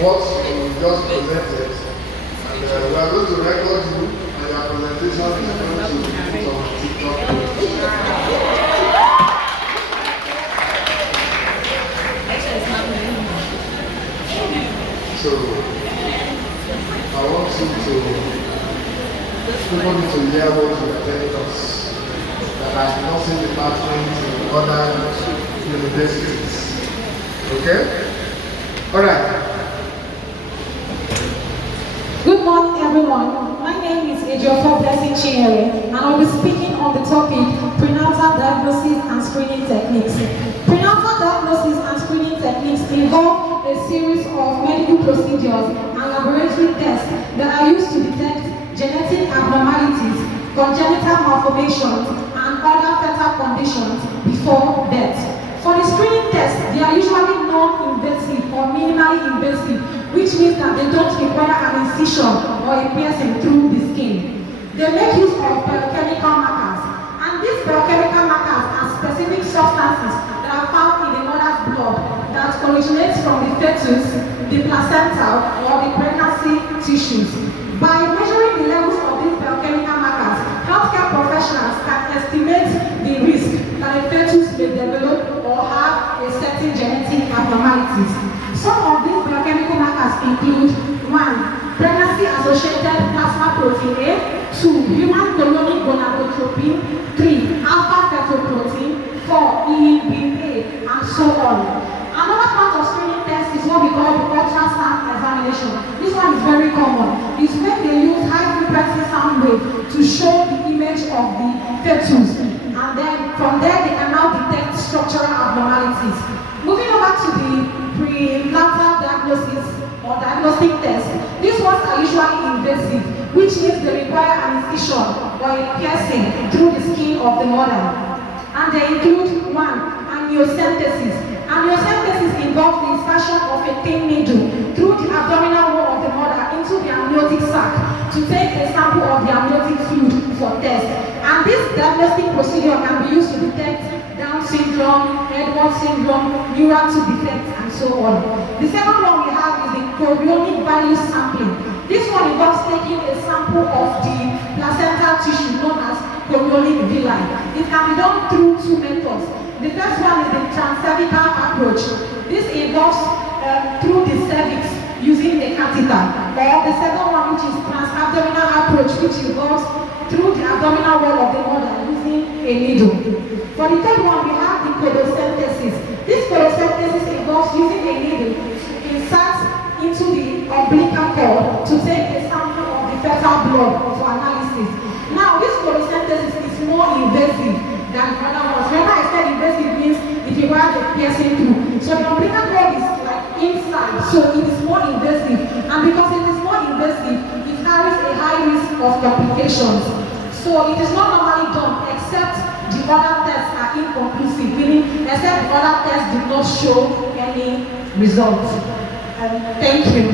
what you just presented. And we are going to record you, and your presentation is going to be put on TikTok. So, I want you to, people need to hear what you are telling us, that I have not seen departments in other universities. Okay? Alright. Good morning, everyone. My name is Ejiofor Blessing Chinyere, and I'll be speaking on the topic prenatal diagnosis and screening techniques. Prenatal diagnosis and screening techniques involve a series of medical procedures and laboratory tests that are used to detect genetic abnormalities, congenital malformations, and other fetal conditions before birth. For the screening tests, they are usually non-invasive or minimally invasive, which means that they don't require an incision or a piercing through the skin. They make use of biochemical markers, and these biochemical markers are specific substances that are found in the mother's blood that originates from the fetus, the placenta, or the pregnancy tissues. By measuring the levels of these biochemical markers, healthcare professionals can estimate the risk that a fetus may develop or have a certain genetic abnormalities. Some of these biochemical markers include 1. Pregnancy-associated plasma protein A, 2. Human chorionic gonadotropin, 3. Alpha-fetoprotein, 4. EEBA, and so on. Another part of screening test is what we call the ultrasound examination. This one is very common. It's when they use high-frequency sound wave to show the image of the fetus, and then from there they can now detect structural abnormalities. Moving over to the prenatal diagnosis or diagnostic test, these ones are usually invasive, which means they require an incision or a piercing through the skin of the mother. And they include 1. Amniocentesis. Amniocentesis involves the insertion of a thin needle through the abdominal wall of the mother into the amniotic sac to take a sample of the amniotic fluid for test. And this diagnostic procedure can be used to detect Down syndrome, Edwards syndrome, neural tube defects, and so on. The second one we have is the chorionic villus sampling. This one involves taking a sample of the placental tissue known as chorionic villi. It can be done through 2 methods. The first one is the transcervical approach. This involves through the cervix using a catheter. Or the second one, which is transabdominal approach, which involves through the abdominal wall of the mother using a needle. For the third one, we have the cholecystectomy. This cholecystectomy involves using a needle to insert into the umbilical cord to take a sample of the fetal blood for analysis. Now, this cholecystectomy is more invasive than the other ones. Remember, I said invasive means it requires a piercing through. So the umbilical cord is like inside, so it is more invasive. And because it is more invasive, it carries a high risk of complications. So it is not normally done except the other tests are inconclusive, meaning except the other tests did not show any results. Thank you.